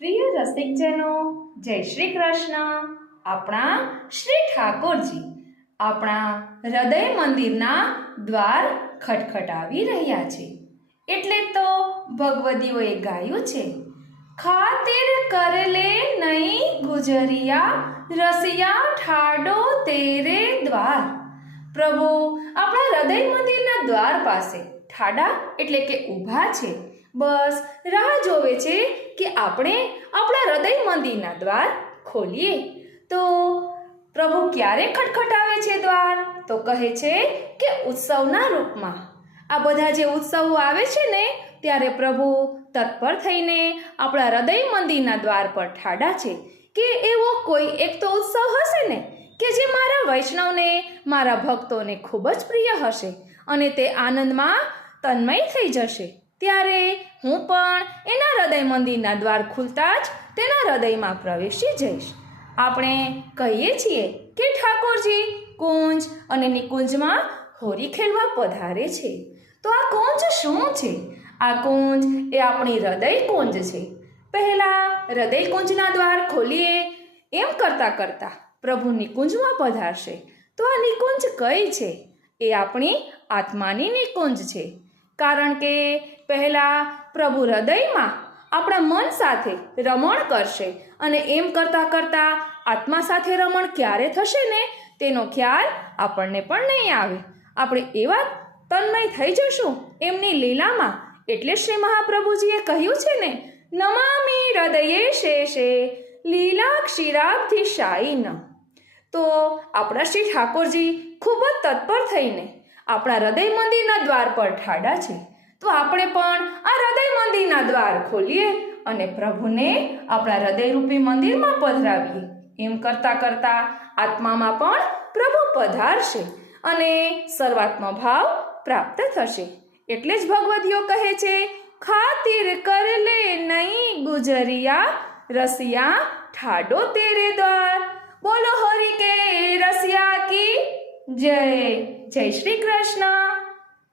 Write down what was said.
પ્રિય રસિકજનો, જય શ્રી કૃષ્ણ। આપણા શ્રી ઠાકોરજી આપણા હૃદય મંદિરના દ્વાર ખટખટાવી રહ્યા છે। એટલે તો ભગવદીઓએ ગાયું છે, ખાतिर કરલે નહીં ગુજરિયા રસિયા ઠાડો તેરે દ્વાર। પ્રભુ આપણા હૃદય મંદિરના દ્વાર પાસે ઠાડા એટલે કે ઊભા છે, બસ રાહ જોવે છે કે આપણે આપણા હૃદય મંદિરના દ્વાર ખોલીએ। તો પ્રભુ ક્યારે ખટખટાવે છે દ્વાર? તો કહે છે કે ઉત્સવના રૂપમાં। આ બધા જે ઉત્સવો આવે છે ને, ત્યારે પ્રભુ તત્પર થઈને આપણા હૃદય મંદિરના દ્વાર પર ઠાડા છે કે એવો કોઈ એક તો ઉત્સવ હશે ને કે જે મારા વૈષ્ણવને, મારા ભક્તોને ખૂબ જ પ્રિય હશે અને તે આનંદમાં તન્મય થઈ જશે। ત્યારે હું પણ એના હૃદય મંદિરના દ્વાર ખુલતા જ તેના હૃદયમાં પ્રવેશી જઈશ। આપણે કહીએ છીએ કે ઠાકોરજી કુંજ અને નિકુંજમાં હોરી ખેલવા પધારે છે। તો આ કુંજ શું છે? આ કુંજ એ આપણી હૃદય કુંજ છે। પહેલા હૃદય કુંજના દ્વાર ખોલીએ એમ કરતાં કરતાં પ્રભુ નિકુંજમાં પધારશે। તો આ નિકુંજ કઈ છે? એ આપણી આત્માની નિકુંજ છે, કારણ કે પહેલાં પ્રભુ હૃદયમાં આપણા મન સાથે રમણ કરશે અને એમ કરતાં કરતાં આત્મા સાથે રમણ ક્યારે થશે ને તેનો ખ્યાલ આપણને પણ નહીં આવે। આપણે એવા તન્મય થઈ જશું એમની લીલામાં। એટલે શ્રી મહાપ્રભુજીએ કહ્યું છે ને, નમામિ હૃદયે શેષે લીલા ક્ષીરાબ્ધિશાયિન। તો આપણા શ્રી ઠાકોરજી ખૂબ જ તત્પર થઈને આપણા હૃદય મંદિરના દ્વાર પર ઠાડા છે। તો આપણે પણ આ હૃદય મંદિરના દ્વાર ખોલીએ અને પ્રભુને આપણા હૃદયરૂપી મંદિરમાં પધરાવીએ। એમ કરતાં કરતાં આત્મામાં પણ પ્રભુ પધારશે અને સર્વાત્મ ભાવ પ્રાપ્ત થશે। એટલે જ ભગવદીઓ કહે છે, ખાतिर કરલે નહીં ગુજરિયા રસિયા ઠાડો તેરે દ્વાર। બોલો હરિ કે રસિયા કી જય। જય શ્રી કૃષ્ણ।